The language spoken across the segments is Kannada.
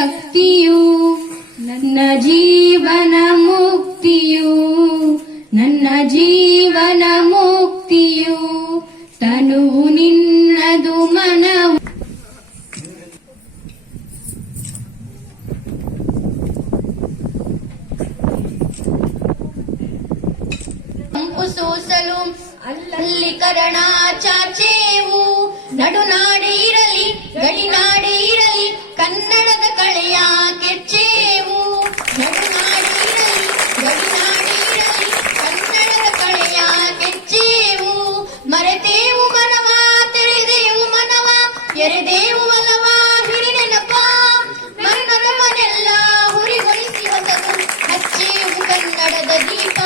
ಶಕ್ತಿಯು ನನ್ನ ಜೀವನ ಮುಕ್ತಿಯು ನನ್ನ ಜೀವನ ಮುಕ್ತಿಯು ತನುವು ನಿನ್ನದು ಮನವು ಸೂಸಲು ಅಲ್ಲಲ್ಲಿ ಕರಣ ಚಾಚೇವು ನಡುನಾಡೆ ಇರಲಿ ಗಡಿನಾಡೆ ಇರಲಿ ಕನ್ನಡದ ಕಳೆಯ ಕೆಚ್ಚೇವು ನಡುನಾಡೆ ಇರಲಿ ಗಡಿನಾಡೆ ಇರಲಿ ಕನ್ನಡದ ಕಳೆಯ ಕೆಚ್ಚೇವು ಮರೆತೇವು ಮನವ ತೆರೆದೇವು ಮನವ ಎರೆದೇವು ಒಲವ ಹಿರಿನೆನಪ ಮನನೆಲ್ಲ ಹುರಿಗೊಳಿಸಿ ಹೊಸದು ಹಚ್ಚೇವು ಕನ್ನಡದ ದೀಪ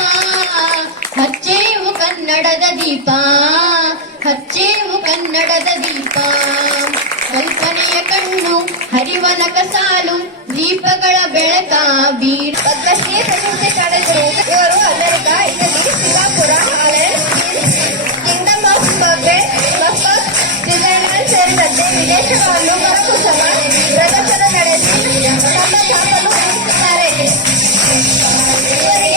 ಹಚ್ಚೇವು ಕನ್ನಡದ ದೀಪ ಹಚ್ಚೇವು ಕನ್ನಡದ ದೀಪ ಕಲ್ಪನೆಯ ಕಣ್ಣು ಹರಿವನಕ ಸಾಲು ದೀಪಗಳ ಬೆಳಕ ಬೀರ ಪದ್ಮಶ್ರೀ ಪ್ರಶಸ್ತಿ ಪಡೆದರು ಇವರು America Italy Singapore Kingdom of Switzerland ಸೇರಿದಂತೆ ವಿದೇಶಗಳನ್ನು ಕರಕುಶಲ ಪ್ರದರ್ಶನ ನಡೆಸಿ ತಮ್ಮ ಛಾಪನ್ನು ಹೊಂದಿದ್ದಾರೆ. ಇವರಿಗೆ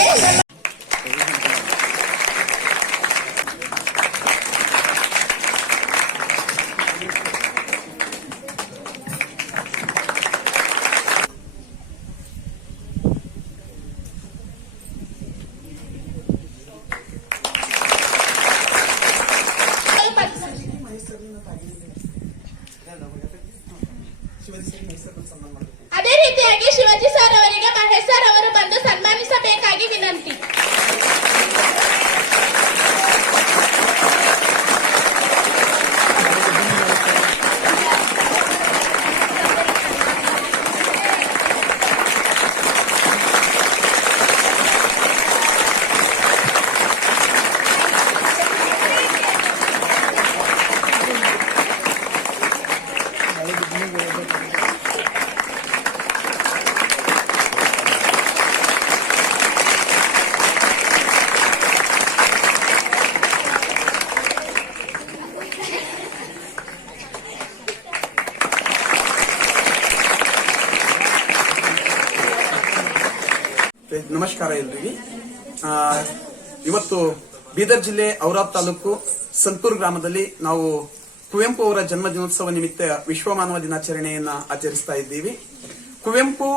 ಅದೇ ರೀತಿಯಾಗಿ ಶಿವಾಜಿ ಸರ್ ಅವರಿಗೆ ಮಹೇಶ್ ಸರ್ ಅವರು ಬಂದು ಸನ್ಮಾನಿಸಬೇಕಾಗಿ ವಿನಂತಿ. ನಮಸ್ಕಾರ ಎಲ್ರಿಗೆ. ಇವತ್ತು ಬೀದರ್ ಜಿಲ್ಲೆ ಔರಾದ್ ತಾಲೂಕು ಸಂತೂರ್ ಗ್ರಾಮದಲ್ಲಿ ನಾವು ಕುವೆಂಪು ಅವರ ಜನ್ಮ ದಿನೋತ್ಸವ ನಿಮಿತ್ತ ವಿಶ್ವ ಮಾನವ ದಿನಾಚರಣೆಯನ್ನ ಆಚರಿಸ್ತಾ ಇದ್ದೀವಿ. ಕುವೆಂಪು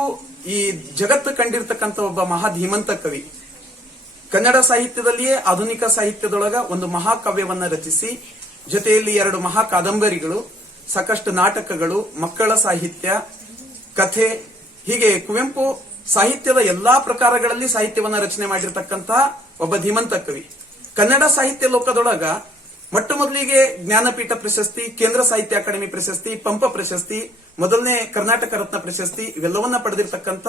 ಈ ಜಗತ್ತು ಕಂಡಿರ್ತಕ್ಕಂಥ ಒಬ್ಬ ಮಹಾ ಧೀಮಂತ ಕವಿ. ಕನ್ನಡ ಸಾಹಿತ್ಯದಲ್ಲಿಯೇ ಆಧುನಿಕ ಸಾಹಿತ್ಯದೊಳಗ ಒಂದು ಮಹಾಕಾವ್ಯವನ್ನ ರಚಿಸಿ ಜೊತೆಯಲ್ಲಿ 2 ಮಹಾ ಕಾದಂಬರಿಗಳು, ಸಾಕಷ್ಟು ನಾಟಕಗಳು, ಮಕ್ಕಳ ಸಾಹಿತ್ಯ, ಕಥೆ, ಹೀಗೆ ಕುವೆಂಪು ಸಾಹಿತ್ಯದ ಎಲ್ಲಾ ಪ್ರಕಾರಗಳಲ್ಲಿ ಸಾಹಿತ್ಯವನ್ನ ರಚನೆ ಮಾಡಿರ್ತಕ್ಕಂತಹ ಒಬ್ಬ ಧೀಮಂತ ಕವಿ. ಕನ್ನಡ ಸಾಹಿತ್ಯ ಲೋಕದೊಳಗ ಮೊಟ್ಟ ಮೊದಲಿಗೆ ಜ್ಞಾನಪೀಠ ಪ್ರಶಸ್ತಿ, ಕೇಂದ್ರ ಸಾಹಿತ್ಯ ಅಕಾಡೆಮಿ ಪ್ರಶಸ್ತಿ, ಪಂಪ ಪ್ರಶಸ್ತಿ, ಮೊದಲನೇ ಕರ್ನಾಟಕ ರತ್ನ ಪ್ರಶಸ್ತಿ ಇವೆಲ್ಲವನ್ನ ಪಡೆದಿರ್ತಕ್ಕಂಥ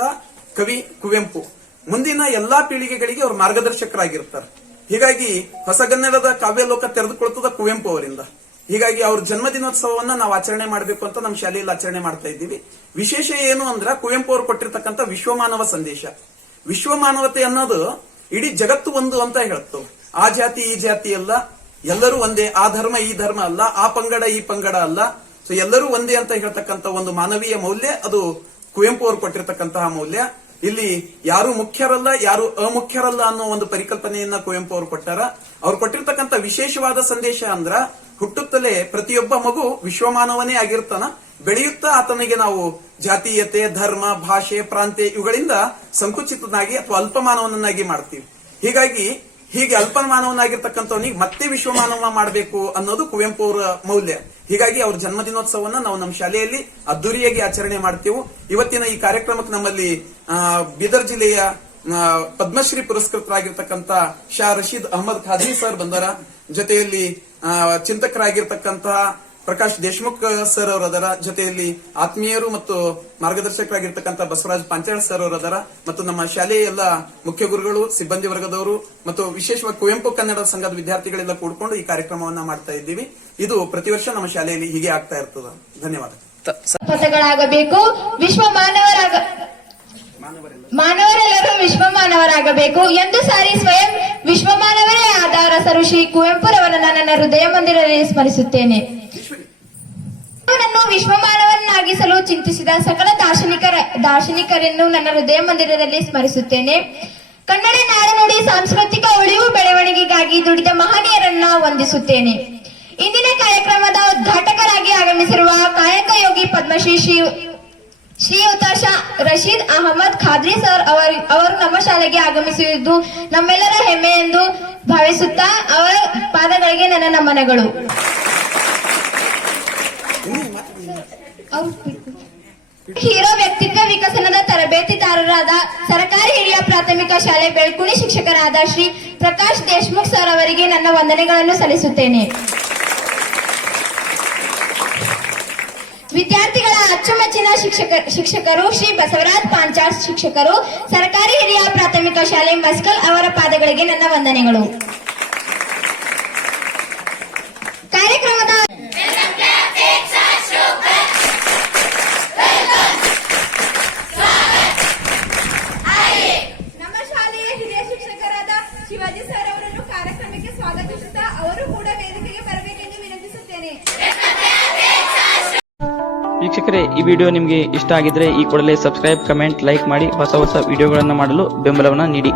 ಕವಿ ಕುವೆಂಪು. ಮುಂದಿನ ಎಲ್ಲಾ ಪೀಳಿಗೆಗಳಿಗೆ ಅವರು ಮಾರ್ಗದರ್ಶಕರಾಗಿರ್ತಾರೆ. ಹೀಗಾಗಿ ಹೊಸಗನ್ನಡದ ಕಾವ್ಯ ಲೋಕ ತೆರೆದುಕೊಳ್ತದ ಕುವೆಂಪು ಅವರಿಂದ. ಹೀಗಾಗಿ ಅವ್ರ ಜನ್ಮ ದಿನೋತ್ಸವವನ್ನ ನಾವು ಆಚರಣೆ ಮಾಡಬೇಕು ಅಂತ ನಮ್ಮ ಶಾಲೆಯಲ್ಲಿ ಆಚರಣೆ ಮಾಡ್ತಾ ಇದ್ದೀವಿ. ವಿಶೇಷ ಏನು ಅಂದ್ರ ಕುವೆಂಪು ಅವರು ಕೊಟ್ಟಿರ್ತಕ್ಕಂಥ ವಿಶ್ವಮಾನವ ಸಂದೇಶ. ವಿಶ್ವಮಾನವತೆ ಅನ್ನೋದು ಇಡೀ ಜಗತ್ತು ಒಂದು ಅಂತ ಹೇಳ್ತು. ಆ ಜಾತಿ ಈ ಜಾತಿ ಅಲ್ಲ, ಎಲ್ಲರೂ ಒಂದೇ. ಆ ಧರ್ಮ ಈ ಧರ್ಮ ಅಲ್ಲ, ಆ ಪಂಗಡ ಈ ಪಂಗಡ ಅಲ್ಲ. ಸೊ ಎಲ್ಲರೂ ಒಂದೇ ಅಂತ ಹೇಳ್ತಕ್ಕಂಥ ಒಂದು ಮಾನವೀಯ ಮೌಲ್ಯ ಅದು ಕುವೆಂಪು ಅವರು ಕೊಟ್ಟಿರ್ತಕ್ಕಂತಹ ಮೌಲ್ಯ. ಇಲ್ಲಿ ಯಾರು ಮುಖ್ಯರಲ್ಲ, ಯಾರು ಅಮುಖ್ಯರಲ್ಲ ಅನ್ನೋ ಒಂದು ಪರಿಕಲ್ಪನೆಯನ್ನ ಕುವೆಂಪು ಅವರು ಕೊಟ್ಟಾರ. ಅವ್ರು ಕೊಟ್ಟಿರ್ತಕ್ಕಂಥ ವಿಶೇಷವಾದ ಸಂದೇಶ ಅಂದ್ರ ಹುಟ್ಟುತ್ತಲೇ ಪ್ರತಿಯೊಬ್ಬ ಮಗು ವಿಶ್ವಮಾನವನೇ ಆಗಿರ್ತಾನ. ಬೆಳೆಯುತ್ತಾ ಆತನಿಗೆ ನಾವು ಜಾತೀಯತೆ, ಧರ್ಮ, ಭಾಷೆ, ಪ್ರಾಂತ್ಯ ಇವುಗಳಿಂದ ಸಂಕುಚಿತನಾಗಿ ಅಥವಾ ಅಲ್ಪಮಾನವನನ್ನಾಗಿ ಮಾಡ್ತೀವಿ. ಹೀಗೆ ಅಲ್ಪಮಾನವನಾಗಿರ್ತಕ್ಕಂಥವನಿಗೆ ಮತ್ತೆ ವಿಶ್ವಮಾನವ ಮಾಡಬೇಕು ಅನ್ನೋದು ಕುವೆಂಪು ಅವರ ಮೌಲ್ಯ. ಹೀಗಾಗಿ ಅವ್ರ ಜನ್ಮ ದಿನೋತ್ಸವನ್ನ ನಾವು ನಮ್ಮ ಶಾಲೆಯಲ್ಲಿ ಅದ್ದೂರಿಯಾಗಿ ಆಚರಣೆ ಮಾಡ್ತೇವೆ. ಇವತ್ತಿನ ಈ ಕಾರ್ಯಕ್ರಮಕ್ಕೆ ನಮ್ಮಲ್ಲಿ ಬೀದರ್ ಜಿಲ್ಲೆಯ ಪದ್ಮಶ್ರೀ ಪುರಸ್ಕೃತರಾಗಿರ್ತಕ್ಕಂಥ ಶಾ ರಶೀದ್ ಅಹಮದ್ ಖಾದ್ರಿ ಸರ್ ಬಂದರ. ಜೊತೆಯಲ್ಲಿ ಚಿಂತಕರಾಗಿರ್ತಕ್ಕಂತಹ ಪ್ರಕಾಶ್ ದೇಶಮುಖ್ ಸರ್ ಅವರದರ. ಜೊತೆಯಲ್ಲಿ ಆತ್ಮೀಯರು ಮತ್ತು ಮಾರ್ಗದರ್ಶಕರಾಗಿರ್ತಕ್ಕಂಥ ಬಸವರಾಜ್ ಪಾಂಚಾಳ್ ಸರ್ ಅವರದರ. ಮತ್ತು ನಮ್ಮ ಶಾಲೆಯ ಎಲ್ಲ ಮುಖ್ಯ ಗುರುಗಳು, ಸಿಬ್ಬಂದಿ ವರ್ಗದವರು ಮತ್ತು ವಿಶೇಷವಾಗಿ ಕುವೆಂಪು ಕನ್ನಡ ಸಂಘದ ವಿದ್ಯಾರ್ಥಿಗಳೆಲ್ಲ ಕೂಡಿಕೊಂಡು ಈ ಕಾರ್ಯಕ್ರಮವನ್ನ ಮಾಡ್ತಾ ಇದ್ದೀವಿ. ಇದು ಪ್ರತಿ ವರ್ಷ ನಮ್ಮ ಶಾಲೆಯಲ್ಲಿ ಹೀಗೆ ಆಗ್ತಾ ಇರ್ತದೆ. ಧನ್ಯವಾದ. ಪಥಗಳಾಗಬೇಕು, ಮಾನವರೆಲ್ಲರೂ ವಿಶ್ವಮಾನವರಾಗಬೇಕು ಎಂದು ಸಾರಿ ಸ್ವಯಂ ವಿಶ್ವಮಾನವರೇ ಆದ ರಸಋಷಿ ಕುವೆಂಪುರವರನ್ನ ನನ್ನ ಹೃದಯ ಮಂದಿರದಲ್ಲಿ ಸ್ಮರಿಸುತ್ತೇನೆ. ವಿಶ್ವಮಾನವನ್ನಾಗಿಸಲು ಚಿಂತಿಸಿದ ಸಕಲ ದಾರ್ಶನಿಕರನ್ನು ನನ್ನ ಹೃದಯ ಮಂದಿರದಲ್ಲಿ ಸ್ಮರಿಸುತ್ತೇನೆ. ಕನ್ನಡ ನಾಡುನುಡಿ ಸಾಂಸ್ಕೃತಿಕ ಉಳಿವು ಬೆಳವಣಿಗೆಗಾಗಿ ದುಡಿದ ಮಹನೀಯರನ್ನ ವಂದಿಸುತ್ತೇನೆ. ಇಂದಿನ ಕಾರ್ಯಕ್ರಮದ ಉದ್ಘಾಟಕರಾಗಿ ಆಗಮಿಸಿರುವ ಕಾಯಕ ಯೋಗಿ ಪದ್ಮಶ್ರೀ ಶ್ರೀಯುತ ರಶೀದ್ ಅಹಮದ್ ಖಾದ್ರಿ ಸರ್ ಅವರು ನಮ್ಮ ಶಾಲೆಗೆ ಆಗಮಿಸುವುದು ನಮ್ಮೆಲ್ಲರ ಹೆಮ್ಮೆ ಎಂದು ಭಾವಿಸುತ್ತಾ ಅವರ ಪಾದಗಳಿಗೆ ನನ್ನ ನಮನಗಳು. ಹೀರೋ ವ್ಯಕ್ತಿತ್ವ ವಿಕಸನದ ತರಬೇತಿದಾರರಾದ ಸರ್ಕಾರಿ ಹಿರಿಯ ಪ್ರಾಥಮಿಕ ಶಾಲೆ ಬೆಳ್ಕುಣಿ ಶಿಕ್ಷಕರಾದ ಶ್ರೀ ಪ್ರಕಾಶ್ ದೇಶ್ಮುಖ್ ಸರ್ ಅವರಿಗೆ ನನ್ನ ವಂದನೆಗಳನ್ನು ಸಲ್ಲಿಸುತ್ತೇನೆ. ವಿದ್ಯಾರ್ಥಿಗಳ ಅಚ್ಚುಮೆಚ್ಚಿನ ಶಿಕ್ಷಕರು ಶ್ರೀ ಬಸವರಾಜ್ ಪಾಂಚಾಳ್ ಶಿಕ್ಷಕರು ಸರ್ಕಾರಿ ಹಿರಿಯ ಪ್ರಾಥಮಿಕ ಶಾಲೆ ಮಸ್ಕಲ್ ಅವರ ಪಾದಗಳಿಗೆ ನನ್ನ ವಂದನೆಗಳು. ಕಾರ್ಯಕ್ರಮದ ನಮ್ಮ ಶಾಲೆಯ ಹಿರಿಯ ಶಿಕ್ಷಕರಾದ ಶಿವಾಜಿ ಸರ್ ಅವರನ್ನು ಕಾರ್ಯಕ್ರಮಕ್ಕೆ ಸ್ವಾಗತಿಸುತ್ತಾ ಅವರು ಕೂಡ ವೇದಿಕೆಗೆ ಬರಬೇಕೆಂದು ವಿನಂತಿಸುತ್ತೇನೆ. ವೀಕ್ಷಕರೇ, ಈ ವಿಡಿಯೋ ನಿಮಗೆ ಇಷ್ಟ ಆಗಿದ್ರೆ ಈ ಕೂಡಲೇ ಸಬ್ಸ್ಕ್ರೈಬ್, ಕಮೆಂಟ್, ಲೈಕ್ ಮಾಡಿ ಹೊಸ ವಿಡಿಯೋಗಳನ್ನು ಮಾಡಲು ಬೆಂಬಲವನ್ನು ನೀಡಿ.